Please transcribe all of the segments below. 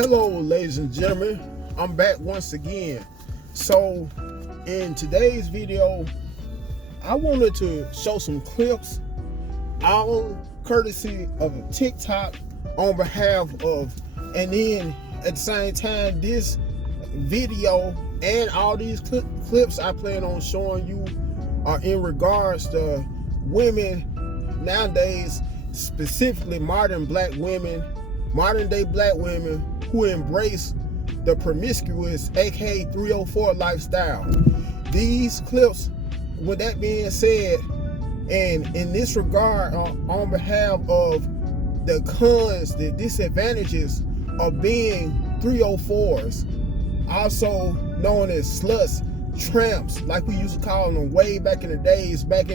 Hello, ladies and gentlemen. I'm back once again. So, in today's video, I wanted to show some clips, all courtesy of a TikTok on behalf of, and then at the same time, this video and all these clips I plan on showing you are in regards to women nowadays, specifically modern day black women who embrace the promiscuous, aka 304 lifestyle. These clips, with that being said, and in this regard, on behalf of the cons, the disadvantages of being 304s, also known as sluts, tramps, like we used to call them way back in the days, back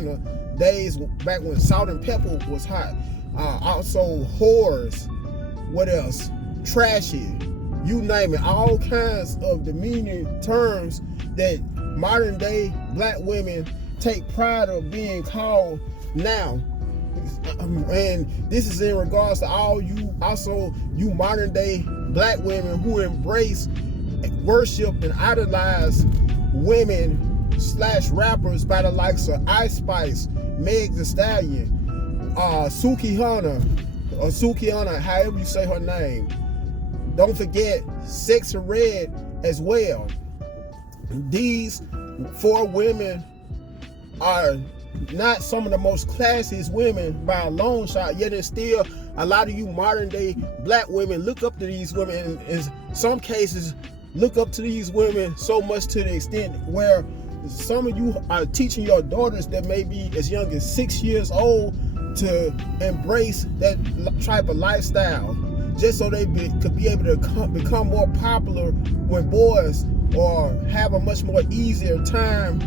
when salt and pepper was hot. Also whores, what else? Trashy, you name it, all kinds of demeaning terms that modern day black women take pride of being called now. And this is in regards to all you modern day black women who embrace, worship, and idolize women / rappers by the likes of Ice Spice, Meg Thee Stallion, Sukiana, however you say her name. Don't forget Sexy Red as well. These four women are not some of the most classiest women by a long shot, yet it's still a lot of you modern day black women look up to these women, and in some cases look up to these women so much to the extent where some of you are teaching your daughters that may be as young as 6 years old to embrace that type of lifestyle, just so they could be able to become more popular with boys, or have a much more easier time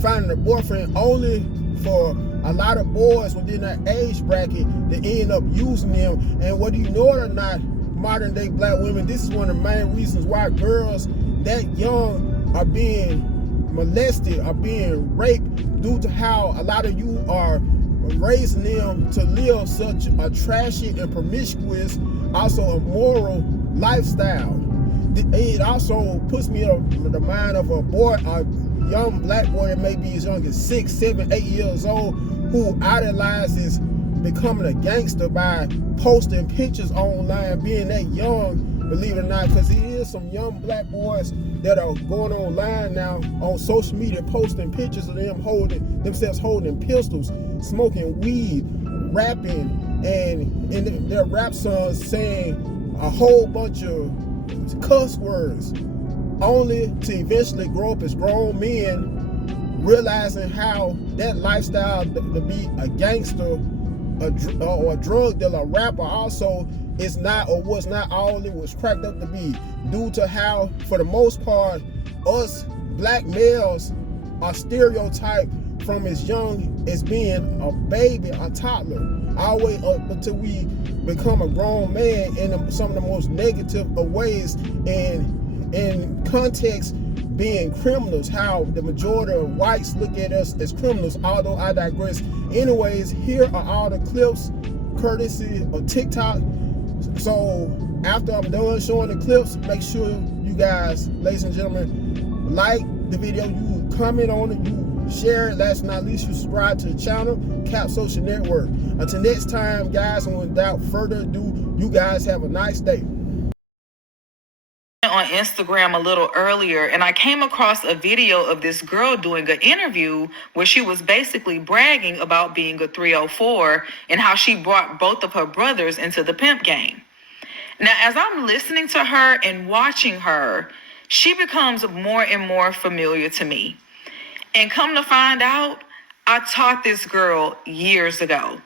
finding a boyfriend, only for a lot of boys within that age bracket to end up using them. And whether you know it or not, modern day black women, this is one of the main reasons why girls that young are being molested, are being raped, due to how a lot of you are raising them to live such a trashy and promiscuous, also immoral lifestyle. It also puts me in the mind of a young black boy that may be as young as 6, 7, 8 years old, who idolizes becoming a gangster by posting pictures online, being that young, believe it or not, because there is some young black boys that are going online now on social media posting pictures of themselves holding pistols, smoking weed, rapping, and in their rap songs saying a whole bunch of cuss words, only to eventually grow up as grown men, realizing how that lifestyle to be a gangster, or a drug dealer, a rapper, also is not, or was not, all it was cracked up to be, due to how, for the most part, us black males are stereotyped from as young as being a baby, a toddler, all the way up until we become a grown man in some of the most negative of ways, and in context being criminals, how the majority of whites look at us as criminals, although I digress. Anyways, here are all the clips courtesy of TikTok. So after I'm done showing the clips, make sure you guys, ladies and gentlemen, like the video, you comment on it, you share it, last but not least, you subscribe to the channel, Cap Social Network. Until next time, guys, and without further ado, you guys have a nice day. On Instagram a little earlier, and I came across a video of this girl doing an interview where she was basically bragging about being a 304 and how she brought both of her brothers into the pimp game. Now, as I'm listening to her and watching her, she becomes more and more familiar to me. And come to find out, I taught this girl years ago.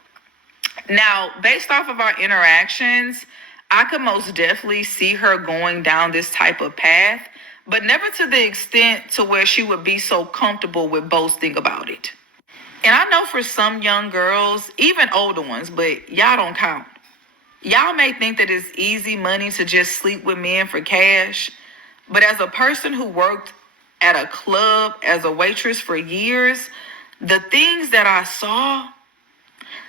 Now, based off of our interactions, I could most definitely see her going down this type of path, but never to the extent to where she would be so comfortable with boasting about it. And I know for some young girls, even older ones, but y'all don't count. Y'all may think that it's easy money to just sleep with men for cash, but as a person who worked at a club as a waitress for years, the things that I saw,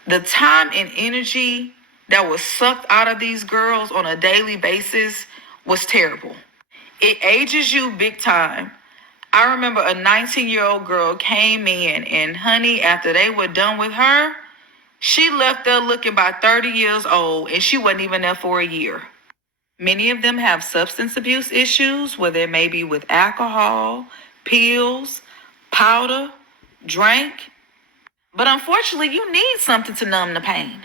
the time and energy that was sucked out of these girls on a daily basis was terrible. It ages you big time. I remember a 19-year-old girl came in, and honey, after they were done with her, she left there looking about 30 years old, and she wasn't even there for a year. Many of them have substance abuse issues, whether it may be with alcohol, pills, powder, drink. But unfortunately, you need something to numb the pain.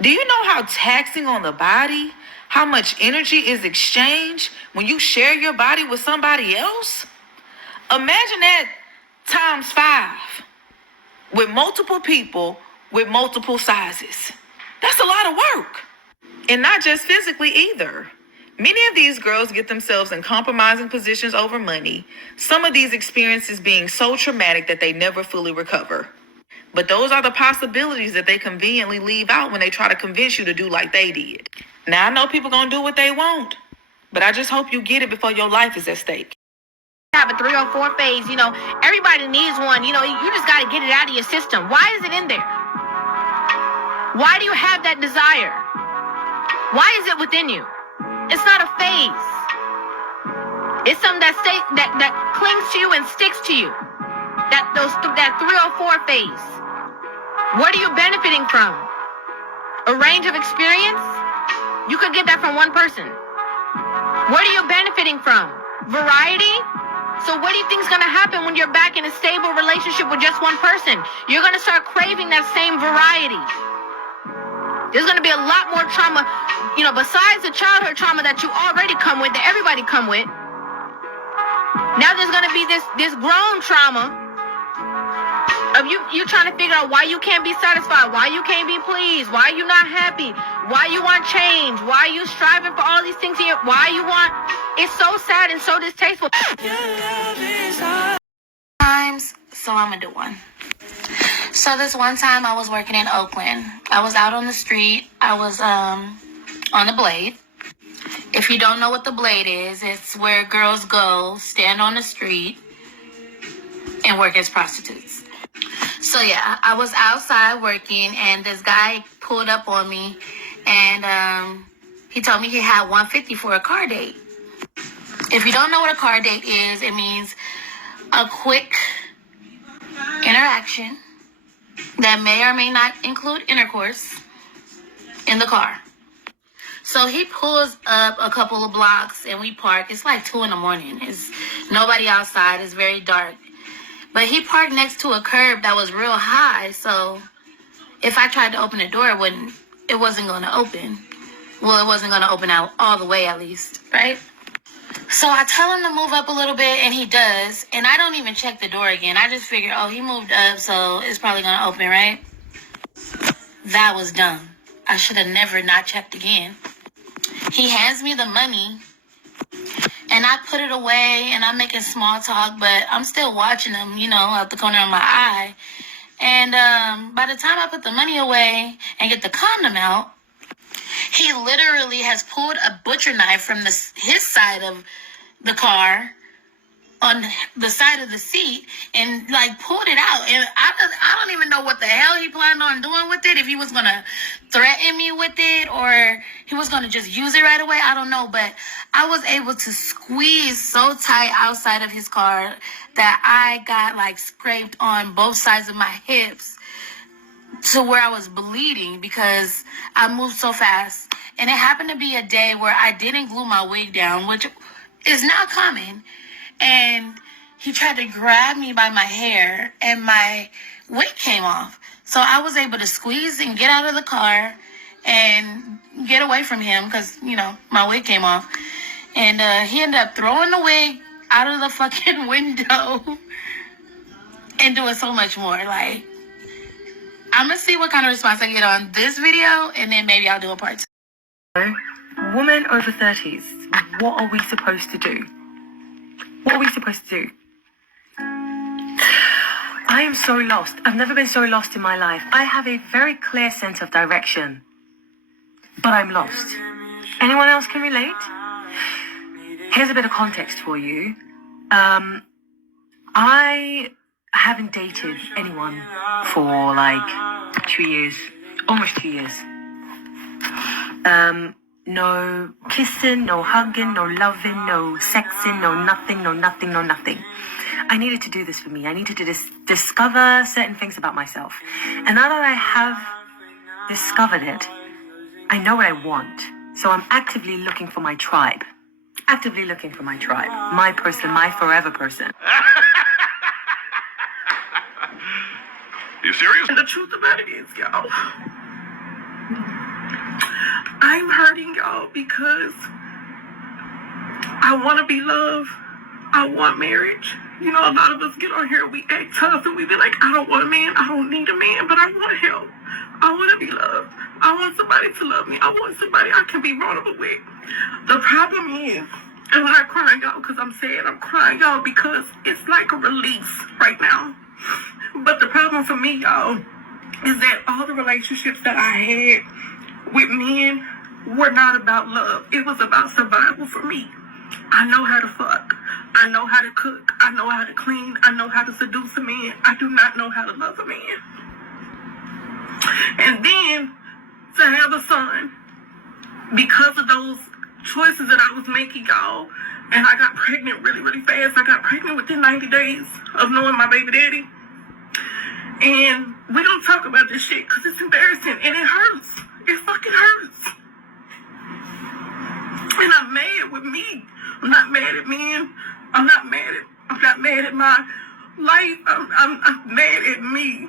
Do you know how taxing on the body, how much energy is exchanged when you share your body with somebody else? Imagine that times 5 with multiple people with multiple sizes. That's a lot of work. And not just physically either. Many of these girls get themselves in compromising positions over money, some of these experiences being so traumatic that they never fully recover. But those are the possibilities that they conveniently leave out when they try to convince you to do like they did. Now, I know people gonna do what they want, but I just hope you get it before your life is at stake. Have a 304 phase, everybody needs one. You just got to get it out of your system. Why is it in there? Why do you have that desire? Why is it within you? It's not a phase. It's something that clings to you and sticks to you. That 304 phase. What are you benefiting from? A range of experience? You could get that from one person. What are you benefiting from? Variety? So what do you think is going to happen when you're back in a stable relationship with just one person? You're going to start craving that same variety. There's going to be a lot more trauma, besides the childhood trauma that you already come with, that everybody come with. Now there's going to be this grown trauma of you trying to figure out why you can't be satisfied, why you can't be pleased, why you not happy, why you want change, why you striving for all these things here, it's so sad and so distasteful. Times, so I'm gonna do one. So this one time I was working in Oakland. I was out on the street. I was on the Blade. If you don't know what the Blade is, it's where girls go, stand on the street, and work as prostitutes. So yeah, I was outside working, and this guy pulled up on me, and he told me he had $150 for a car date. If you don't know what a car date is, it means a quick interaction that may or may not include intercourse in the car. So he pulls up a couple of blocks and we park. It's like 2 a.m. It's nobody outside. It's very dark. But he parked next to a curb that was real high. So if I tried to open the door, it wasn't going to open. Well, it wasn't going to open out all the way at least, right? So I tell him to move up a little bit, and he does. And I don't even check the door again. I just figure, he moved up, so it's probably going to open, right? That was dumb. I should have never not checked again. He hands me the money, and I put it away, and I'm making small talk, but I'm still watching him, out the corner of my eye. And by the time I put the money away and get the condom out, he literally has pulled a butcher knife from his side of the car on the side of the seat and pulled it out. And I don't even know what the hell he planned on doing with it. If he was going to threaten me with it or he was going to just use it right away. I don't know. But I was able to squeeze so tight outside of his car that I got scraped on both sides of my hips to where I was bleeding because I moved so fast. And it happened to be a day where I didn't glue my wig down, which is not common. And he tried to grab me by my hair and my wig came off. So I was able to squeeze and get out of the car and get away from him because, my wig came off. And he ended up throwing the wig out of the fucking window and doing so much more. I'm going to see what kind of response I get on this video, and then maybe I'll do a part 2. Women over 30s, what are we supposed to do? What are we supposed to do? I am so lost. I've never been so lost in my life. I have a very clear sense of direction, but I'm lost. Anyone else can relate? Here's a bit of context for you. I haven't dated anyone for 2 years, almost 2 years. No kissing, no hugging, no loving, no sexing, no nothing, no nothing, no nothing. I needed to do this for me. I needed to discover certain things about myself. And now that I have discovered it, I know what I want. So I'm actively looking for my tribe. Actively looking for my tribe. My person, my forever person. You serious? And the truth about it is, y'all, I'm hurting y'all because I want to be loved. I want marriage. You know, a lot of us get on here, we act tough, and we be like, I don't want a man, I don't need a man, but I want help. I want to be loved. I want somebody to love me. I want somebody I can be vulnerable with. The problem is, and I'm not crying out because I'm sad, I'm crying out because it's like a release right now. But the problem for me, y'all, is that all the relationships that I had with men were not about love. It was about survival for me. I know how to fuck. I know how to cook. I know how to clean. I know how to seduce a man. I do not know how to love a man. And then to have a son, because of those choices that I was making, y'all, and I got pregnant really, really fast. I got pregnant within 90 days of knowing my baby daddy. And we don't talk about this shit because it's embarrassing and it hurts. It fucking hurts. And I'm mad with me. I'm not mad at men. I'm not mad at my life. I'm mad at me.